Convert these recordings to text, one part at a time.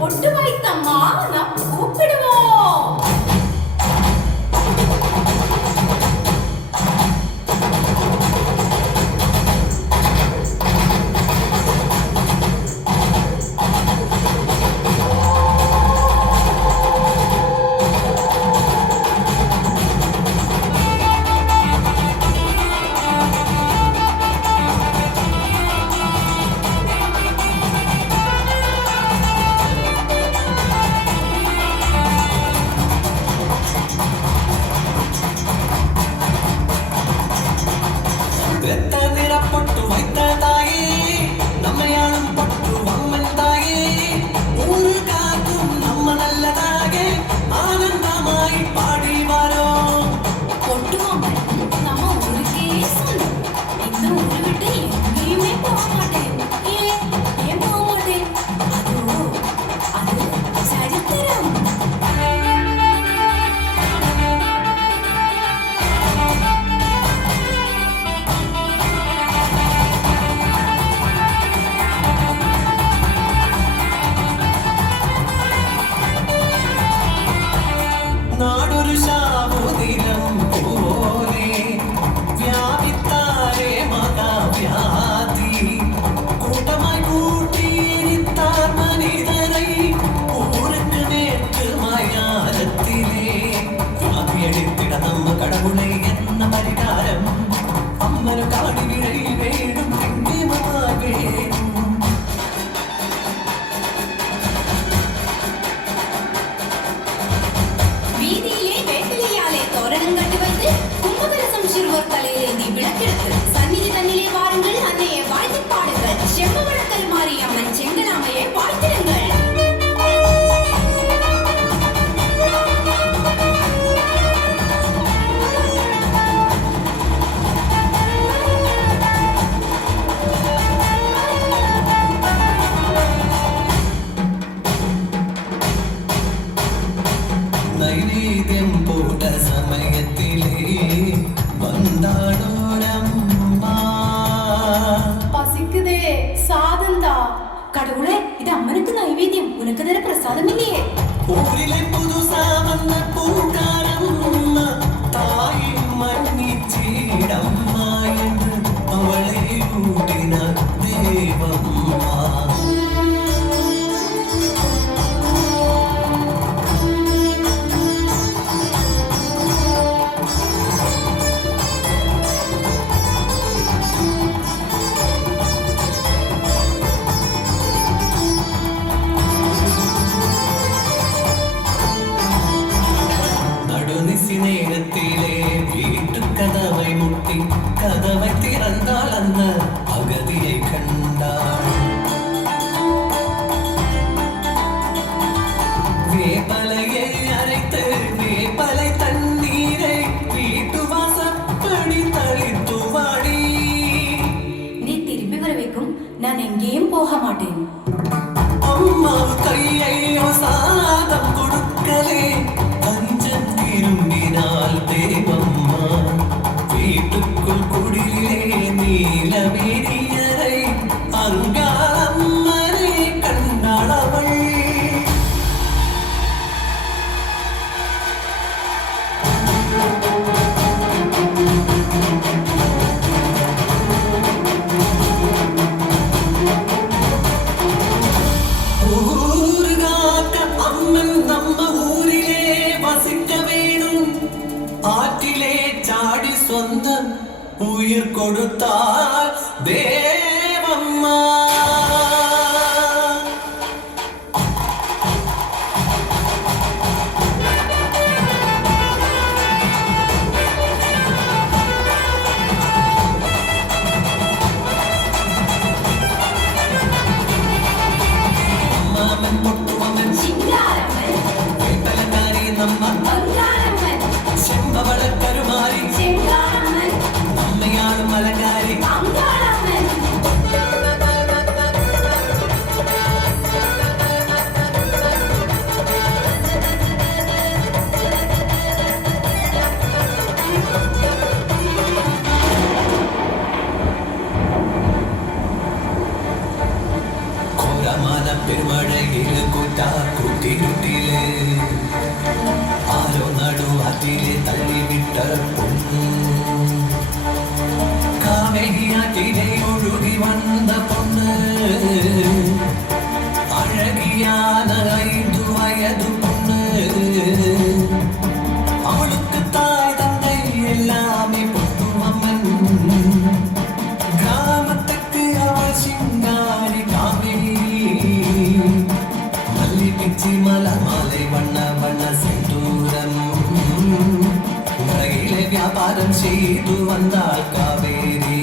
பொட்டு வைத்தம்மா நாம் கூப்பிடுவோம். பொட்டு வைத்த தாயே, நம்மையாளும் பொட்டு அம்மன் தாயே, ஊரு காக்கும் நம்ம நல்லதாகே ஆனந்தமாய் பாடி வரோம். பொட்டு அம்மன் நம்ம ஊருக்கே சொந்தம். இந்த ஊரை விட்டு எங்கேயுமே போக மாட்டேன். ஏன் போக மாட்டேன்? அது சரித்திரம். நாடொரு சாவுதினம் போலே வியாபித்தாரே மகாவியாதி, கூட்டமாய் கூட்டியிருத்தார் மனிதரை ஊருக்கு நேற்று மயானத்திலே. வியாதியடித்திட நம்ம கடவுளை என்ன பரிகாரம், அம்மனு காடி விடை வேடும் எங்கே வேணும். வீதியிலே வேப்பிலையாலே தோரணம் கட்டி வைத்து கும்பகலசம் சிறுவர் தலையிலேந்தி விளக்கெடுத்து சந்நிதி தன்னிலே வாருங்கள், அன்னையை வாழ்த்து பாடுங்கள், செம்பவழக்கல் மாரியம்மன் செங்கலாமையை வாழ்த்திடுங்கள். நைவேദ്യം போட்ட சமயத்திலே வந்தாடோரம்மா. பசிக்குதே, சாதந்தா. கடவுளே, இது அம்மனுக்கு நைவேத்தியம், உனக்கு தர பிரசாதம் இல்லையே. ஊரிலே புதுசா வந்த பூக்காரம் தாயை மன்னிச்சிடம்மா என்று அவளை கூட்டினார் தேவம்மா. நேரத்திலே வீட்டு கதவை முட்டி கதவை திறந்தால் அந்த அகதியை கண்டாள். வேப்பலையை அரைத்து வேப்பலை தண்ணீரை வீட்டு வாசப்படி தளித்து வாடி. நீ திரும்பி வர வைக்கும் நான் எங்கேயும் போக மாட்டேன். அம்மா கையை சாதம் கொடுக்கலே பஞ்சம் திரும்பினால் தேவம்மா. வீட்டுக்குள் குடிலே நீலமேனியரை அங்காளம்மனை கண்டாளவள். ஆற்றிலே சாடி சொந்தம் உயிர் கொடுத்தார் தேவம்மா. அம்மாமன் பொட்டுவமன் சிங்காரம்மன் வேப்பலக்காரி நம்ம பங்காரம்மன் செம்பவள கருமாரி செங்காரம்மன் நம்மையாளும் அலங்காரி பங்காரம்மன். கோரமான பெருமழை കരയില് കൂട്ടാക്കുത്തിരുട്ടില് ആരോ നടുവാറ്റിലെ തള്ളിവിട്ട പൊന്നു കാവേരിയാറ്റിലെ ഒഴുകി വന്ന പൊന്ന് അഴകിയാന 5 വയതു പൊന്ന് അവളുക്ക് തായ് തந்தை எல்லாமே பொட்டுவம்மன் கிராமத்துக்கு அவள் சிங்காரி காவேரி மல்லி பிச்சி மலர் மாலை வண்ண வண்ண செந்தூரம் உலகிலே வியாபாரம் செய்து வந்தாள் காவேரி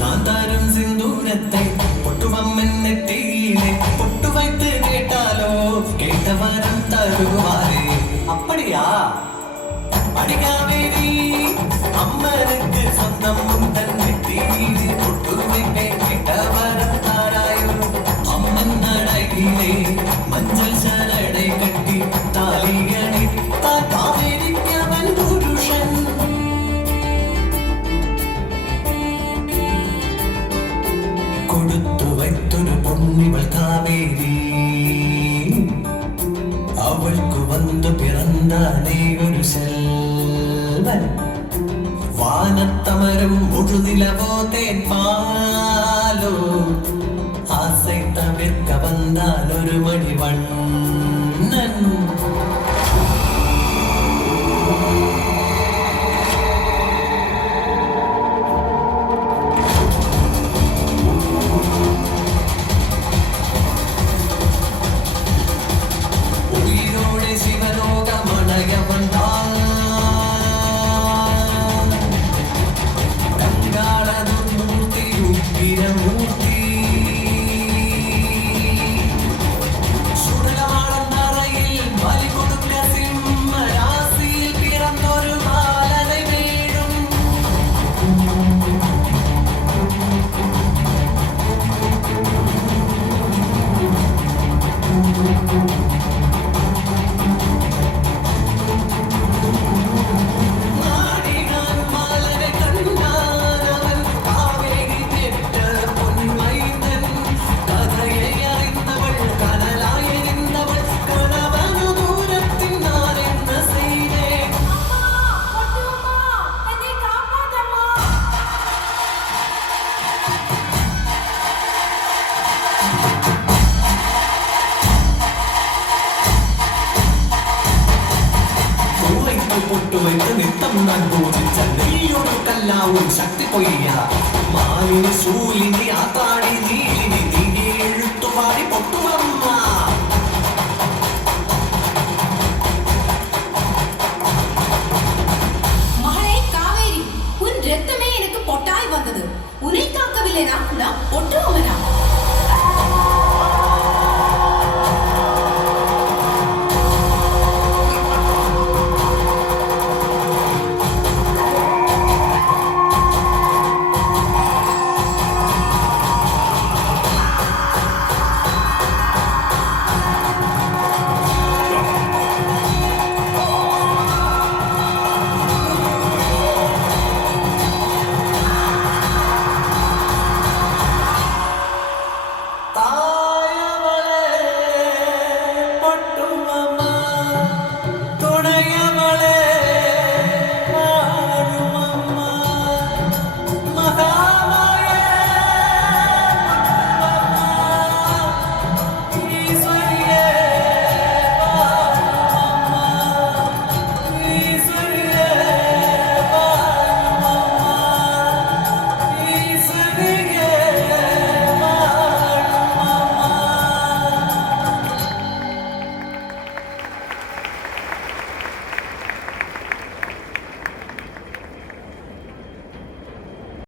நான் தரும் சிந்தூரத்தை பொட்டுவம்மன் நெற்றியிலே பொட்டு வைத்து கேட்டாலோ கேட்ட வரம் தருவாரே அப்படியா அடிகாவேரி அம்மனுக்கு சொந்தம் உந்தன் நெற்றியிலே பொட்டு வைப்பேன் கேட்ட வரம் தாராயோ அம்மன் நடையிலே மஞ்சள் சரடை கட்டி தாலி அணித்தா காவேரிக்கு அவன் புருஷன் കൊടുത്തു വൈത്തൊരു പൊന്നിവൾ കാവേരി അവൾക്ക് വന്നു പിറന്നാനേ ഒരു സെൽവൻ വാനത്തമരം മുഴുനിലവോ തേൻപാലോ ആസை തവിർക്ക വന്നാൽ ഒരു മണിവണ്ണൻ உயிரோடு சிவலோகமடைய வந்தான் கங்காளது மூர்த்தி உக்கிரமூர்த்தி சுடலாளன் அறையில் பலி கொடுக்க சிம்ம ராசியில் பிறந்தொரு பாலனை வேணும் நாடினான் மாலனை கண்டான் அவன் காவேரி பெற்ற பொன்மைந்தன் கதையை அறிந்தவள் கனலாய் எறிந்தவள் கணவனு தூரத்தின் நான் என்ன செய்தேன் என்னை காப்பாத்தம்மா. പൂവൈത്ത് പൊട്ടുവൈത്ത് നിത്തം ഞാൻ പൂജിച്ച നെയ്യൊരു കല്ലാവും ശക്തി പൊയ്യ മാലിനി ശൂലിനി ആത്താടി നീലിനി നീ എഴുത്തുപാടി പൊട്ടുവമ്മ மகளே காவேரி, உன் ரத்தமே எனக்கு பொட்டாய் வந்தது. உன்னை காக்கவில்லை நான் பொட்டு